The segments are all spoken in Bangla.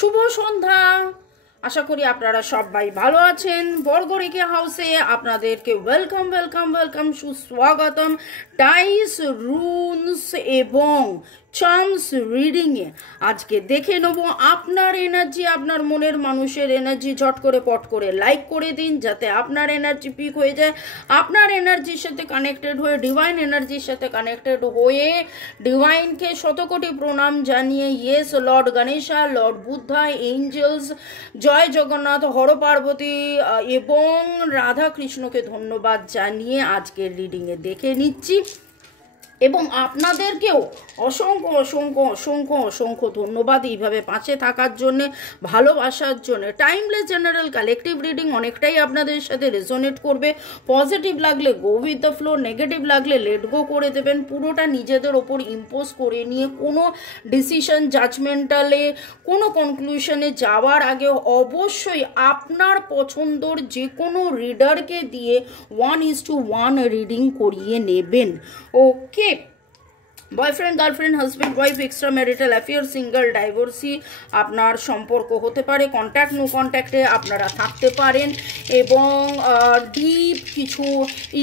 শুভ সন্ধ্যা। আশা করি আপনারা সবাই ভালো আছেন। বর্গরিকে হাউসে আপনাদেরকে ওয়েলকাম ওয়েলকাম ওয়েলকাম, সুস্বাগতম। ডাইস, রুনস এবং চার্মস রিডিংয়ে আজকে দেখে নেব আপনার এনার্জি, আপনার মনের মানুষের এনার্জি। ঝট করে পট করে লাইক করে দিন যাতে আপনার এনার্জি পিক হয়ে যায়। আপনার এনার্জির সাথে কানেক্টেড হয়ে, ডিভাইন এনার্জির সাথে কানেক্টেড হয়ে ডিভাইনকে শতকোটি প্রণাম জানিয়ে, yes lord Ganesha, lord Buddha, angels, জয় জগন্নাথ, হর পার্বতী এবং রাধা কৃষ্ণকে ধন্যবাদ জানিয়ে আজকের রিডিংয়ে দেখে নিচ্ছি। এবং আপনাদেরকেও অসংখ্য অসংখ্য অসংখ্য অসংখ্য ধন্যবাদ এইভাবে পাশে থাকার জন্যে, ভালোবাসার জন্যে। টাইমলেস জেনারেল কালেকটিভ রিডিং অনেকটাই আপনাদের সাথে রেজোনেট করবে। পজিটিভ লাগলে go with the flow, negative লাগলে লেট গো করে দেবেন। পুরোটা নিজেদের ওপর ইম্পোজ করে নিয়ে কোনো ডিসিশন, জাজমেন্টালে, কোনো কনক্লুশনে যাওয়ার আগে অবশ্যই আপনার পছন্দর যে কোনো রিডারকে দিয়ে 1:1 রিডিং করিয়ে নেবেন। Okay, boyfriend, girlfriend, husband, wife, extra marital affair, single, divorcee আপনার সম্পর্ক হতে পারে। কন্ট্যাক্ট, নো কন্ট্যাক্টে আপনারা থাকতে পারেন। এবং ডিপ কিছু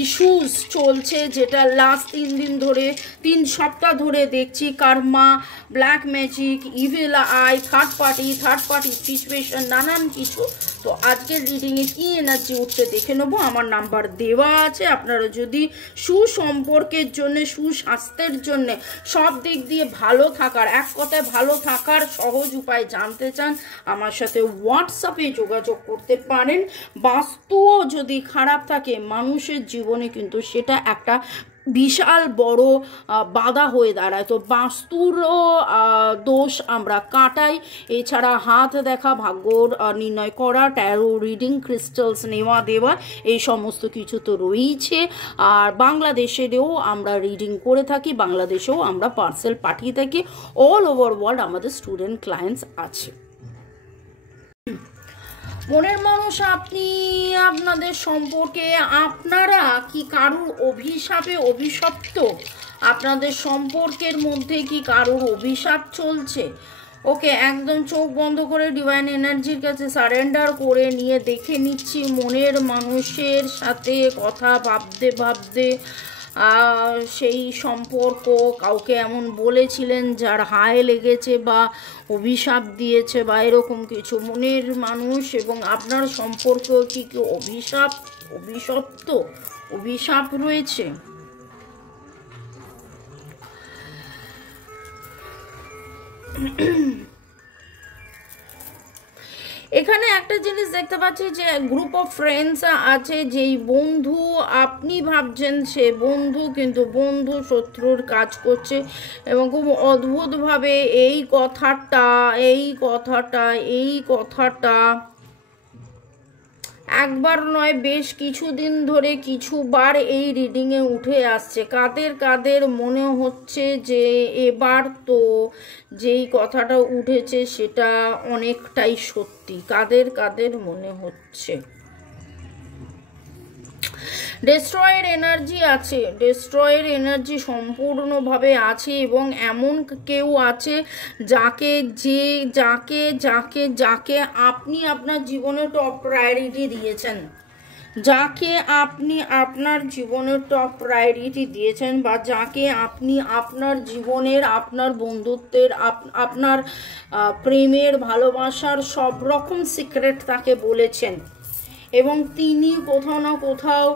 ইস্যুস চলছে যেটা লাস্ট 3 দিন ধরে, 3 সপ্তাহ ধরে দেখছি। Karma, black magic, evil eye, third party situation, নানান কিছু। তো আজকের রিডিংয়ে কি এনার্জি উঠতে দেখে নেবো। আমার নাম্বার দেওয়া আছে। আপনারা যদি সুসম্পর্কের জন্য, সুস্বাস্থ্যের জন্য, সব দিক দিয়ে ভালো থাকার, এক কথায় ভালো থাকার সহজ উপায় জানতে চান, আমার সাথে হোয়াটসঅ্যাপে যোগাযোগ করতে পারেন। বাস্তুও যদি খারাপ থাকে মানুষের জীবনে, কিন্তু সেটা একটা বিশাল বড় বাধা হয়ে দাঁড়ায়। তো বাস্তুরও দোষ আমরা কাটাই। এছাড়া হাত দেখা, ভাগ্যর নির্ণয় করা, ট্যারো রিডিং, ক্রিস্টালস নেওয়া দেওয়া, এই সমস্ত কিছু তো রয়েছে। আর বাংলাদেশেরও আমরা রিডিং করে থাকি, বাংলাদেশেও আমরা পার্সেল পাঠিয়ে থাকি। অল ওভার ওয়ার্ল্ড আমাদের স্টুডেন্ট ক্লায়েন্টস আছে। মনের মানুষ, আপনি আপনাদের সম্পর্কে, আপনারা কি কারুর অভিশাপে অভিশপ্ত? আপনাদের সম্পর্কের মধ্যে কি কারুর অভিশাপ চলছে? ওকে, একদম চোখ বন্ধ করে ডিভাইন এনার্জির কাছে সারেন্ডার করে নিয়ে দেখে নিচ্ছি মনের মানুষের সাথে কথা ভাবতে ভাবতে সেই সম্পর্ক কাউকে এমন বলেছিলেন যার হায় লেগেছে বা অভিশাপ দিয়েছে বা এরকম কিছু। মনের মানুষ এবং আপনার সম্পর্ক কি অভিশাপ রয়েছে? এখানে একটা জিনিস দেখতে পাচ্ছি যে গ্রুপ অফ ফ্রেন্ডস আছে। যেই বন্ধু আপনি ভাবছেন সে বন্ধু, কিন্তু বন্ধু শত্রুর কাজ করছে। এবং খুব অদ্ভুতভাবে এই কথাটা একবার নয়, বেশ কিছুদিন ধরে কিছুবার এই রিডিংয়ে উঠে আসছে। কাদের মনে হচ্ছে যে এবার তো যেই কথাটা উঠেছে সেটা অনেকটাই সত্যি? কাদের মনে হচ্ছে? ডেস্ট্রয়ের এনার্জি আছে, ডেস্ট্রয়ের এনার্জি সম্পূর্ণভাবে আছে। এবং এমন কেউ আছে যাকে আপনি আপনার জীবনে টপ প্রায়োরিটি দিয়েছেন, যাকে আপনি আপনার জীবনের টপ প্রায়োরিটি দিয়েছেন, বা যাকে আপনি আপনার জীবনের, আপনার বন্ধুত্বের, আপনার প্রেমের, ভালোবাসার সব রকম সিক্রেট তাকে বলেছেন। এবং তিনি কোথাও না কোথাও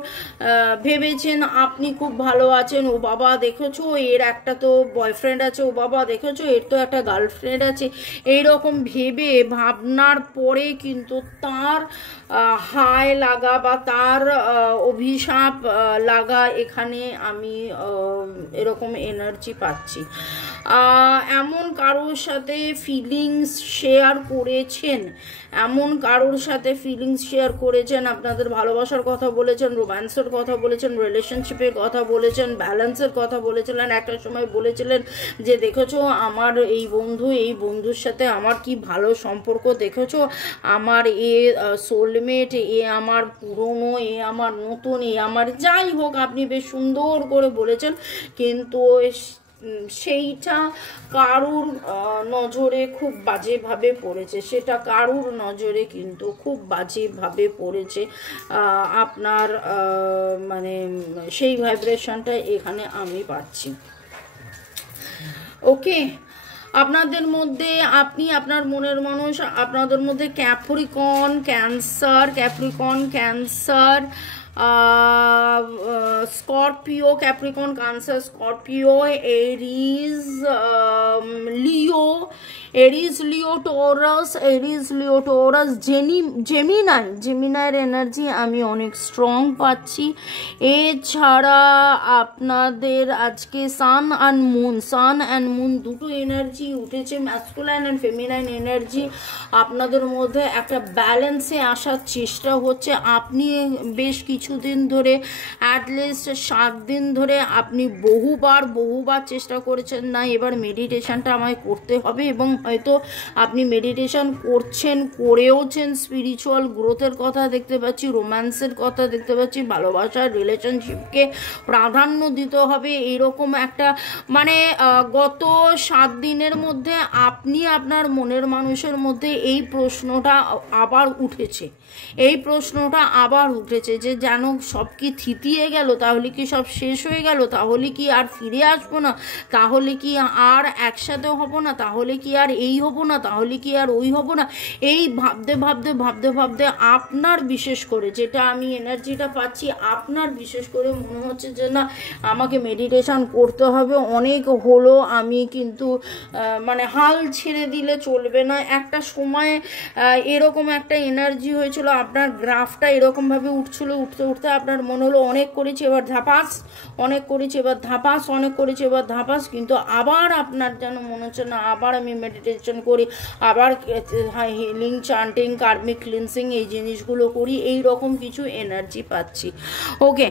ভেবেছেন আপনি খুব ভালো আছেন। ও বাবা দেখেছো এর একটা তো বয়ফ্রেন্ড আছে, ও বাবা দেখেছো এর তো একটা গার্লফ্রেন্ড আছে, এইরকম ভাবনার পরে কিন্তু তার হায় লাগা বা তার অভিশাপ লাগা, এখানে আমি এরকম এনার্জি পাচ্ছি। এমন কারোর সাথে ফিলিংস শেয়ার করেছেন, আপনাদের ভালোবাসার কথা বলেছেন, রোম্যান্সের কথা বলেছেন, রিলেশনশিপের কথা বলেছেন, ব্যালেন্সের কথা বলেছিলেন। একটা সময় বলেছিলেন যে দেখেছো আমার এই বন্ধুর সাথে আমার কি ভালো সম্পর্ক, দেখেছো আমার সোলমেট, আমার পুরনো, আমার নতুন, আমার যাই হোক, আপনি বেশ সুন্দর করে বলেছেন। কিন্তু সেইটা কারুর নজরে খুব বাজেভাবে পড়েছে, সেটা কারুর নজরে কিন্তু খুব বাজেভাবে পড়েছে। আপনার মানে সেই ভাইব্রেশনটা এখানে আমি পাচ্ছি। ওকে, আপনাদের মধ্যে আপনি আপনার মনের মানুষ, আপনাদের মধ্যে Capricorn Cancer, Scorpio, Capricorn, Cancer, Scorpio, Aries, Leo, Taurus, জেমিনাইয়ের এনার্জি আমি অনেক স্ট্রং পাচ্ছি। এছাড়া আপনাদের আজকে সান অ্যান্ড মুন দুটো এনার্জি উঠেছে, ম্যাসকুলাইন অ্যান্ড ফেমিনাইন এনার্জি। আপনাদের মধ্যে একটা ব্যালেন্সে আসার চেষ্টা হচ্ছে। আপনি বেশ কিছুদিন ধরে, অ্যাটলিস্ট 7 দিন ধরে আপনি বহুবার চেষ্টা করেছেন, না এবার মেডিটেশনটা আমায় করতে হবে, এবং হয়তো আপনি মেডিটেশন করেওছেন। স্পিরিচুয়াল গ্রোথের কথা দেখতে পাচ্ছি, রোম্যান্সের কথা দেখতে পাচ্ছি, ভালোবাসার রিলেশনশিপকে প্রাধান্য দিতে হবে, এইরকম একটা মানে গত 7 দিনের মধ্যে আপনি আপনার মনের মানুষের মধ্যে এই প্রশ্নটা আবার উঠেছে, যে যেন সব কি থিতিয়ে গেল, তাহলে কি সব শেষ হয়ে গেল, তাহলে কি আর ফিরে আসবো না, তাহলে কি আর একসাথে হব না, তাহলে কি আর এই হব না, তাহলে কি আর ওই হব না। এই ভাবতে আপনার বিশেষ করে, যেটা আমি এনার্জিটা পাচ্ছি, আপনার বিশেষ করে মনে হচ্ছে যে না আমাকে মেডিটেশন করতে হবে, অনেক হলো, আমি কিন্তু মানে হাল ছেড়ে দিলে চলবে না। একটা সময় এরকম একটা এনার্জি হয়েছিল, আপনার গ্রাফটা এরকমভাবে উঠতে আপনার মনে হলো অনেক করেছি এবার ধাপাস, কিন্তু আবার আপনার যেন মনে হচ্ছে না আবার আমি মেডিটেশন করি, আবার হিলিং, চান্টিং, কার্মিক ক্লিনসিং এই জিনিসগুলো করি, এই রকম কিছু এনার্জি পাচ্ছি। ওকে,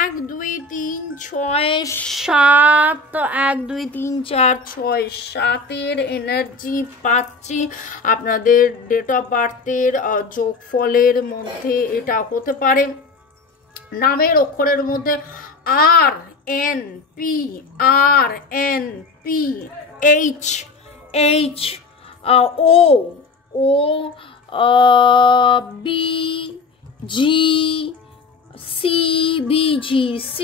1 2 3 6 7 1 2 3 4 6 7 এনার্জি পাচ্ছি। আপনাদের ডেট অফ বার্থের যোগফলের মধ্যে এটা হতে পারে। নামের অক্ষরের মধ্যে RNP, H O B G C B G C।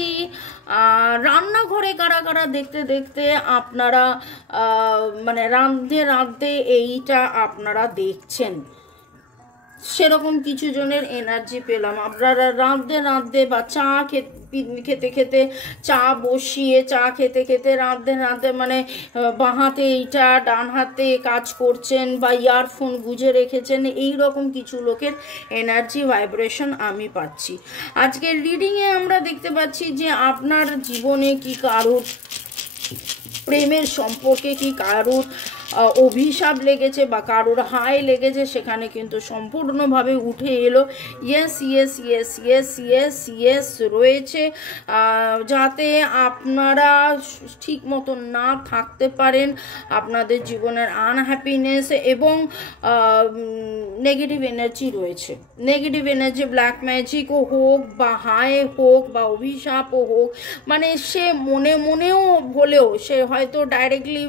রান্নাঘরে কারা দেখতে আপনারা মানে রাঁধতে এইটা আপনারা দেখছেন, সেরকম কিছু জনের এনার্জি পেলাম। আপনারা রাঁধতে বা চা খেতে চা বসিয়ে চা খেতে রাঁধতে মানে বাঁ হাতে এইটা ডান হাতে কাজ করছেন, বা ইয়ারফোন গুঁজে রেখেছেন, এই রকম কিছু লোকের এনার্জি ভাইব্রেশন আমি পাচ্ছি। আজকের রিডিংয়ে আমরা দেখতে পাচ্ছি যে আপনার জীবনে কি কারোর প্রেমের সম্পর্কে কি কারোর অভিশাপ লেগেছে বা কারোর হাই লেগেছে, সেখানে কিন্তু সম্পূর্ণভাবে উঠে এলো ইয়েস রয়েছে, যাতে আপনারা ঠিক মতো না থাকতে পারেন। আপনাদের জীবনের আনহ্যাপিনেস এবং নেগেটিভ এনার্জি রয়েছে, নেগেটিভ এনার্জি, ব্ল্যাক ম্যাজিকও হোক বা হাই হোক বা অভিশাপও হোক, মানে সে মনেও হলেও সে হয়তো ডাইরেক্টলি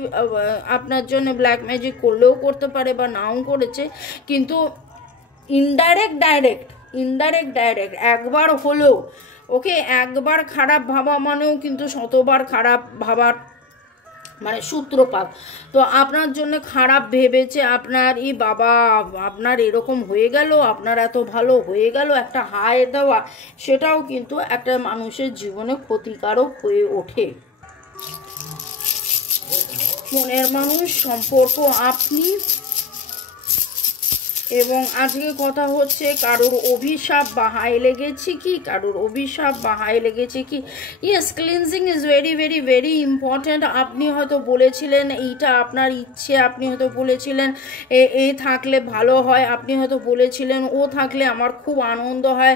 আপনার জন্য ব্ল্যাক ম্যাজিক করলেও করতে পারে বা নাও করেছে, কিন্তু ইনডাইরেক্ট একবার হলেও, ওকে, একবার খারাপ ভাবা মানেও কিন্তু শতবার খারাপ ভাবার মানে সূত্রপাত। তো আপনার জন্য খারাপ ভেবেছে, আপনার বাবা আপনার এরকম হয়ে গেল, আপনার এত ভালো হয়ে গেল, একটা হাই দেওয়া, সেটাও কিন্তু একটা মানুষের জীবনে ক্ষতিকারক হয়ে ওঠে। মনের মানুষ সম্পর্ক আপনি, এবং আজকে কথা হচ্ছে কারোর অভিশাপ বা হাই লেগেছে কি, yes, cleansing is very important. আপনি হয়তো বলেছিলেন এইটা আপনার ইচ্ছে, আপনি হয়তো বলেছিলেন এ থাকলে ভালো হয়, আপনি হয়তো বলেছিলেন ও থাকলে আমার খুব আনন্দ হয়।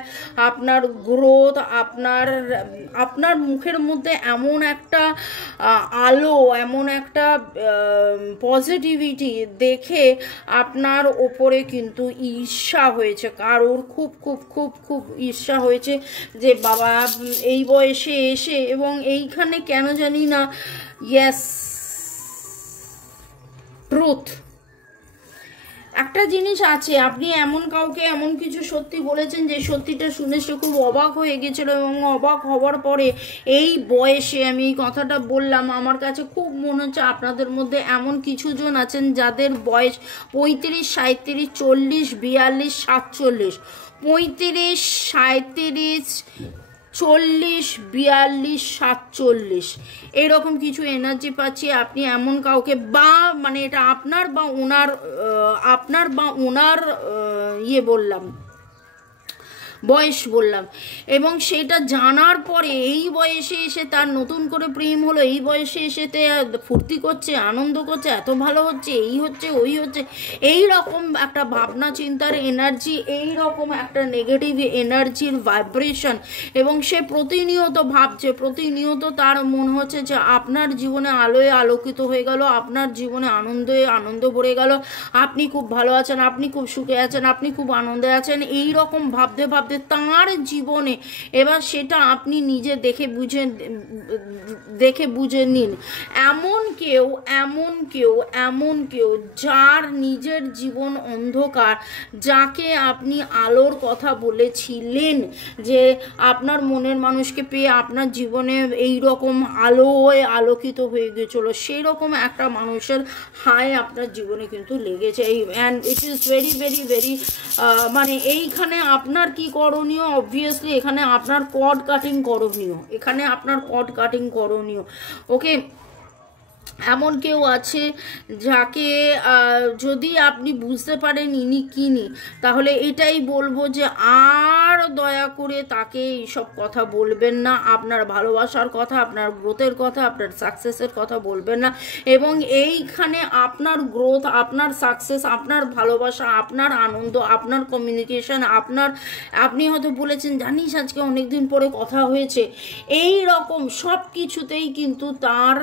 আপনার গ্রোথ, আপনার মুখের মধ্যে এমন একটা আলো, এমন একটা পজিটিভিটি দেখে আপনার ওপরে কিন্তু ঈর্ষা হয়েছে, কারোর খুব ঈর্ষা হয়েছে যে বাবা এই বয়সে এসে, এবং এইখানে কেন জানি না ইয়েস, ট্রুথ। একটা জিনিস আছে, আপনি এমন কাউকে এমন কিছু সত্যি বলেছেন যে সত্যিটা শুনে সে খুব অবাক হয়ে গেছিল, এবং অবাক হওয়ার পরে এই বয়সে আমি এই কথাটা বললাম, আমার কাছে খুব মনে হচ্ছে আপনাদের মধ্যে এমন কিছু জন আছেন যাদের বয়স 35, 37, 40, 42, 47, 35, 37, 40, 42, 47 এইরকম কিছু এনার্জি পাচ্ছি। আপনি এমন কাউকে, বা মানে এটা আপনার বা ওনার ইয়ে বললাম, বয়স বললাম, এবং সেটা জানার পরে এই বয়সে এসে তার নতুন করে প্রেম হলো, এই বয়সে এসে ফুর্তি করছে, আনন্দ করছে, এত ভালো হচ্ছে, এই হচ্ছে ওই হচ্ছে, এই রকম একটা ভাবনা চিন্তার এনার্জি, এই রকম একটা নেগেটিভ এনার্জির ভাইব্রেশন, এবং সে প্রতিনিয়ত ভাবছে, প্রতিনিয়ত তার মনে হচ্ছে যে আপনার জীবনে আলোয় আলোকিত হয়ে গেল, আপনার জীবনে আনন্দে আনন্দ ভরে গেল, আপনি খুব ভালো আছেন, আপনি খুব সুখে আছেন, আপনি খুব আনন্দে আছেন, এই রকম ভাবতে ভাবতে তাঁর জীবনে এবার সেটা আপনি নিজে দেখে বুঝে নিন। এমন কেউ যার নিজের জীবন অন্ধকার, যাকে আপনি আলোর কথা বলেছিলেন যে আপনার মনের মানুষকে পেয়ে আপনার জীবনে এই রকম আলোয় আলোকিত হয়ে গেছিল, সেই রকম একটা মানুষের হায় আপনার জীবনে কিন্তু লেগেছে। And it is very very very মানে এইখানে আপনার কি করণীয়, অবভিয়াসলি এখানে আপনার কর্ড কাটিং করণীয়, ওকে। এমন কেউ আছে যাকে যদি আপনি বুঝতে পারেন ইনি কিনি, তাহলে এটাই বলবো যে আর দয়া করে তাকে এইসব কথা বলবেন না, আপনার ভালোবাসার কথা, আপনার গ্রোথের কথা, আপনার সাকসেসের কথা বলবেন না, এবং এইখানে আপনার গ্রোথ, আপনার সাকসেস, আপনার ভালোবাসা, আপনার আনন্দ, আপনার কমিউনিকেশন, আপনি হয়তো বলেছেন জানিস আজকে অনেকদিন পরে কথা হয়েছে, এই রকম সব কিছুতেই কিন্তু তার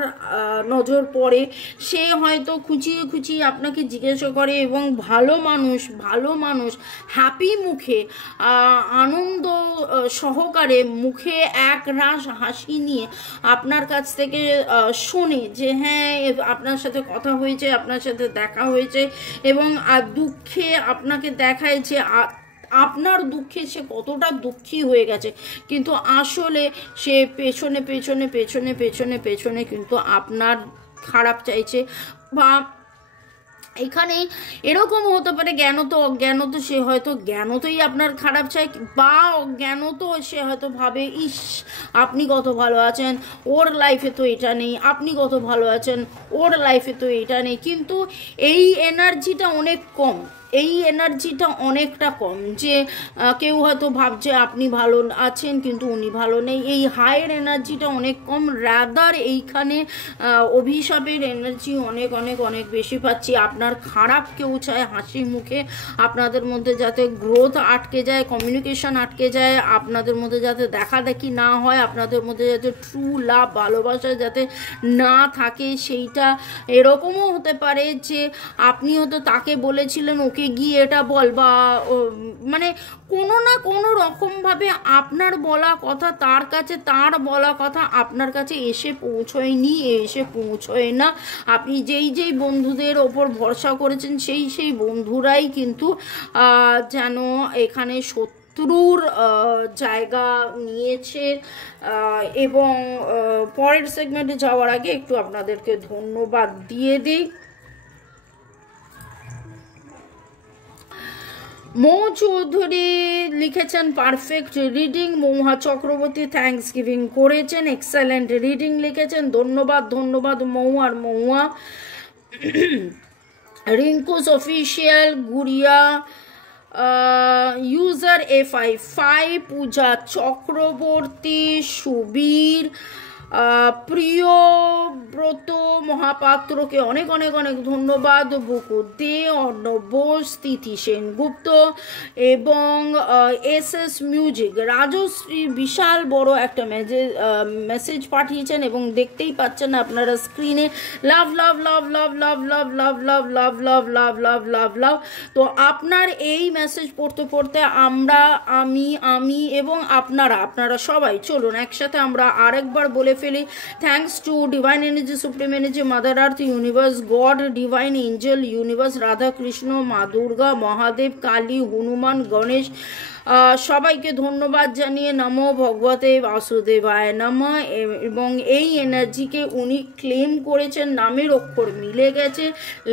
নজর পড়ে, সে হয়তো খুঁচিয়ে আপনাকে জিজ্ঞাসা করে, এবং ভালো মানুষ হ্যাপি মুখে, আনন্দ সহকারে মুখে এক রাশ হাসি নিয়ে আপনার কাছ থেকে শোনে যে হ্যাঁ আপনার সাথে কথা হয়েছে, আপনার সাথে দেখা হয়েছে, এবং দুঃখে আপনাকে দেখায় যে আপনার দুঃখে সে কতটা দুঃখী হয়ে গেছে, কিন্তু আসলে সে পেছনে কিন্তু আপনার খারাপ চাইছে। বা এখানে এরকম হতে পারে জ্ঞানত সে হয়তো জ্ঞানতই আপনার খারাপ চায়, বা অজ্ঞানত সে হয়তো ভাবে ইস আপনি কত ভালো আছেন, ওর লাইফে তো এটা নেই, আপনি কত ভালো আছেন, ওর লাইফে তো এটা নেই, কিন্তু এই এনার্জিটা অনেক কম, এই এনার্জিটা অনেকটা কম, যে কেউ হয়তো ভাবছে আপনি ভালো আছেন কিন্তু উনি ভালো নেই, এই হায়ের এনার্জিটা অনেক কম। রাদার এইখানে অভিশাপের এনার্জি অনেক অনেক অনেক বেশি পাচ্ছি। আপনার খারাপ কেউ চায় হাসি মুখে আপনাদের মধ্যে যাতে গ্রোথ আটকে যায়, কমিউনিকেশন আটকে যায়, আপনাদের মধ্যে যাতে দেখাদেখি না হয়, আপনাদের মধ্যে যাতে ট্রু লাভ ভালোবাসা যাতে না থাকে, সেইটা এরকমও হতে পারে যে আপনি হয়তো তাকে বলেছিলেন ওকে গিয়ে এটা বল, বা মানে কোনো না কোনো রকমভাবে আপনার বলা কথা তার কাছে, তার বলা কথা আপনার কাছে এসে পৌঁছয় না। আপনি যেই বন্ধুদের ওপর ভরসা করেছেন সেই বন্ধুরাই কিন্তু যেন এখানে শত্রুর জায়গা নিয়েছে। এবং পরের সেগমেন্টে যাওয়ার আগে একটু আপনাদেরকে ধন্যবাদ দিয়ে দিই। মৌ চৌধুরী লিখেছেন perfect reading, Mahua Chakraborty thanks giving করেছেন, এক্সেলেন্ট রিডিং লিখেছেন, ধন্যবাদ মৌয়া। রিঙ্কুস অফিসিয়াল, গুড়িয়া ইউজার FI5, পূজা চক্রবর্তী, সুবীর, প্রিয়ব্রত মহাপাত্রকে অনেক অনেক অনেক ধন্যবাদ, বুকু দে, অর্ণব, স্থিতি সেনগুপ্ত, এবং SS মিউজিক। রাজশ্রী বিশাল বড় একটা মেসেজ পাঠিয়েছেন, এবং দেখতেই পাচ্ছেন আপনারা স্ক্রিনে, লাভ লাভ লাভ লাভ লাভ লাভ লাভ লাভ লাভ লাভ লাভ লাভ লাভ লাভ। তো আপনার এই মেসেজ পড়তে আমি এবং আপনারা সবাই চলুন একসাথে আমরা আরেকবার বলে ফেলি। Thanks to divine energy, supreme energy, mother earth, universe, god, divine Angel, universe, Radha Krishna, মা দুর্গা, মহাদেব, কালী, হনুমান, গণেশ, সবাইকে ধন্যবাদ জানিয়ে নমো ভগবতে বাসুদেবায় নমঃ। এবং এই এনার্জিকে উনি ক্লেম করেছেন, নামের অক্ষর মিলে গেছে,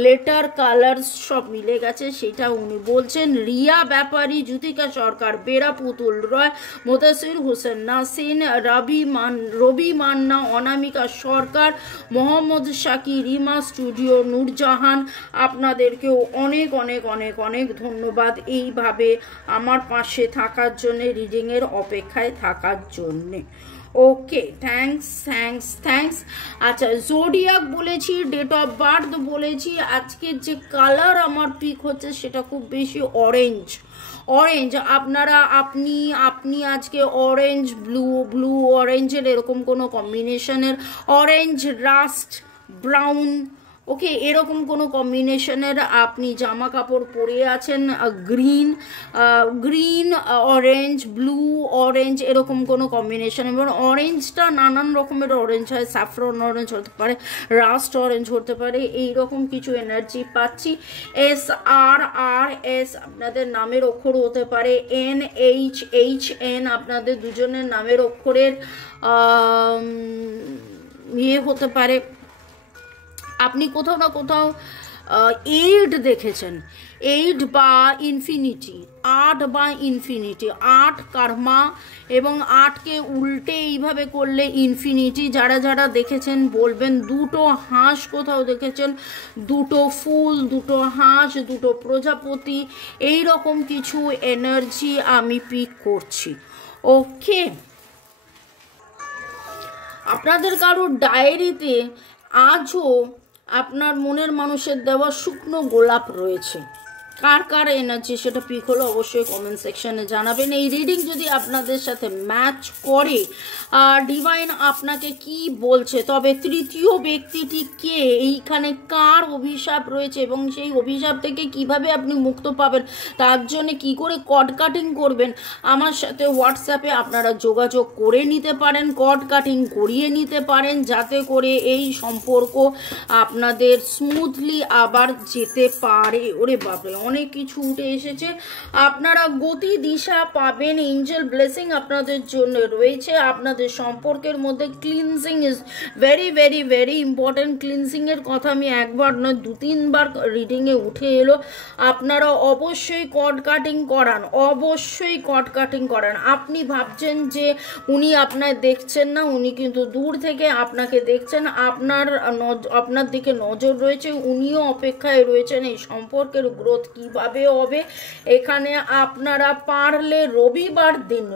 লেটার কালার্স সব মিলে গেছে, সেটা উনি বলছেন। রিয়া ব্যাপারী, জ্যোতিকা সরকার, বেরা পুতুল রয়, মোদাসির হোসেন নাসিন, রবি মান্না, অনামিকা সরকার, মোহাম্মদ শাকির, রিমা স্টুডিও, নূরজাহান, আপনাদেরকেও অনেক অনেক অনেক অনেক ধন্যবাদ এইভাবে আমার পাশে থাকার জন্যে, রিডিংয়ের অপেক্ষায় থাকার জন্যে। ওকে, থ্যাঙ্কস থ্যাঙ্কস থ্যাঙ্কস। আচ্ছা, জোডিয়াক বলেছি, ডেট অফ বার্থ বলেছি। আজকের যে কালার আমার পিক হচ্ছে সেটা খুব বেশি অরেঞ্জ। আপনি আজকে অরেঞ্জ ব্লু অরেঞ্জের এরকম কোনো কম্বিনেশনের, অরেঞ্জ রাস্ট ব্রাউন, ওকে, এরকম কোনো কম্বিনেশনের আপনি জামা কাপড় পরে আছেন, গ্রিন অরেঞ্জ, ব্লু অরেঞ্জ, এরকম কোনো কম্বিনেশন। এবং অরেঞ্জটা নানান রকমের অরেঞ্জ হয়, স্যাফরন অরেঞ্জ হতে পারে, রাস্ট অরেঞ্জ হতে পারে, এইরকম কিছু এনার্জি পাচ্ছি। SRRS আপনাদের নামের অক্ষর হতে পারে, NHHN আপনাদের দুজনের নামের অক্ষরের হতে পারে। আপনি কোথাও না কোথাও 8 দেখেছেন, 8 বা ইনফিনিটি, 8 বা ইনফিনিটি, 8 কর্মা এবং 8কে উল্টে এইভাবে করলে ইনফিনিটি। যারা যারা দেখেছেন বলবেন। দুটো হাঁস কোথাও দেখেছেন, দুটো ফুল, দুটো হাঁস, দুটো প্রজাপতি, এই রকম কিছু এনার্জি আমি পিক করছি। ওকে, আপনাদের কারোর ডায়েরিতে আজও আপনার মনের মানুষের দেওয়া শুকনো গোলাপ রয়েছে। কার কার এনার্জি সেটা পিক হলো অবশ্যই কমেন্ট সেকশনে জানাবেন। এই রিডিং যদি আপনাদের সাথে ম্যাচ করে, ডিভাইন আপনাকে কি বলছে, তবে তৃতীয় ব্যক্তিটি কে, এইখানে কার অভিশাপ রয়েছে এবং সেই অভিশাপ থেকে কিভাবে আপনি মুক্ত পাবেন, তার জন্য কি করে কর্ড কাটিং করবেন, আমার সাথে হোয়াটসঅ্যাপে আপনারা যোগাযোগ করে নিতে পারেন, কর্ড কাটিং করিয়ে নিতে পারেন, যাতে করে এই সম্পর্ক আপনাদের স্মুথলি আবার যেতে পারে। ওরে বাপরে, অনেক কিছু উঠে এসেছে। আপনারা গতি দিশা পাবেন, এঞ্জেল ব্লেসিং আপনাদের জন্য রয়েছে। আপনাদের সম্পর্কের মধ্যে cleansing is very very very important. ক্লিনজিংয়ের কথা আমি একবার নয় 2-3বার রিডিংয়ে উঠে এলো। আপনারা অবশ্যই কর্ড কাটিং করান, অবশ্যই কর্ড কাটিং করান। আপনি ভাবছেন যে উনি আপনার দেখছেন না, উনি কিন্তু দূর থেকে আপনাকে দেখছেন, আপনার দিকে নজর রয়েছে, উনিও অপেক্ষায় রয়েছেন এই সম্পর্কের গ্রোথ কিভাবে হবে। এখানে আপনারা পারলে রবিবার দিন,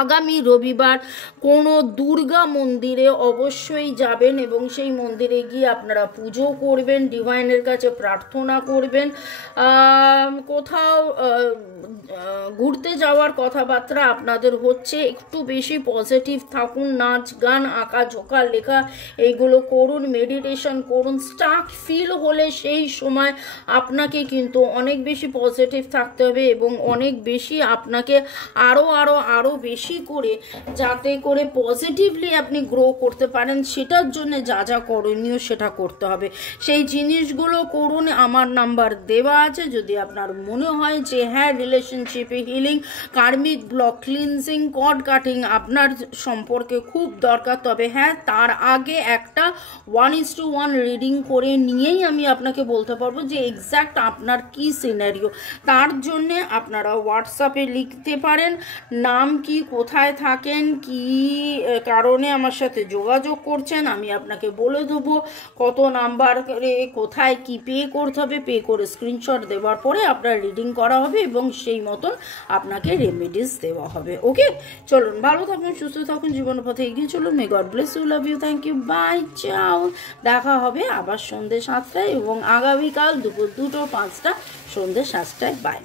আগামী রবিবার কোনো দুর্গা মন্দিরে অবশ্যই যাবেন এবং সেই মন্দিরে গিয়ে আপনারা পুজো করবেন, ডিভাইনের কাছে প্রার্থনা করবেন। কোথাও ঘুরতে যাওয়ার কথাবার্তা আপনাদের হচ্ছে, একটু বেশি পজিটিভ থাকুন, নাচ গান আঁকা ঝোঁকা লেখা এইগুলো করুন, মেডিটেশন করুন। স্টাক ফিল হলে সেই সময় আপনাকে কিন্তু অনেক বেশি পজিটিভ থাকতে হবে এবং অনেক বেশি আপনাকে আরও বেশি করে, যাতে করে পজিটিভলি আপনি গ্রো করতে পারেন, সেটার জন্য যা যা করণীয় সেটা করতে হবে, সেই জিনিসগুলো করুন। আমার নাম্বার দেওয়া আছে, যদি আপনার মনে হয় যে হ্যাঁ রিলেশনশিপে হিলিং, কার্মিক ব্লক ক্লিনজিং, কর্ড কাটিং আপনার সম্পর্কে খুব দরকার, তবে হ্যাঁ তার আগে একটা 1:1 রিডিং করে নিয়েই আমি আপনাকে বলতে পারবো যে এক্স্যাক্ট আপনার কি সিনারিও। তার জন্যে আপনারা হোয়াটসঅ্যাপে লিখতে পারেন, নাম কি, কোথায় থাকেন, কি কারণে আমার সাথে যোগাযোগ করছেন, আমি আপনাকে বলে দেবো কত নাম্বারে কোথায় কি পে করতে হবে। পে করে স্ক্রিনশট দেওয়ার পরে আপনার রিডিং করা হবে এবং সেই মতন আপনাকে রেমেডিস দেওয়া হবে। ওকে, চলুন, ভালো থাকুন, সুস্থ থাকুন, জীবনের পথে এগিয়ে চলুন। May god bless you, love you, thank you, bye, ciao. দেখা হবে আবার সন্ধ্যে 7টায় এবং আগামীকাল দুপুর 2টো 5টা সন্ধ্যে 7টায়। বাই।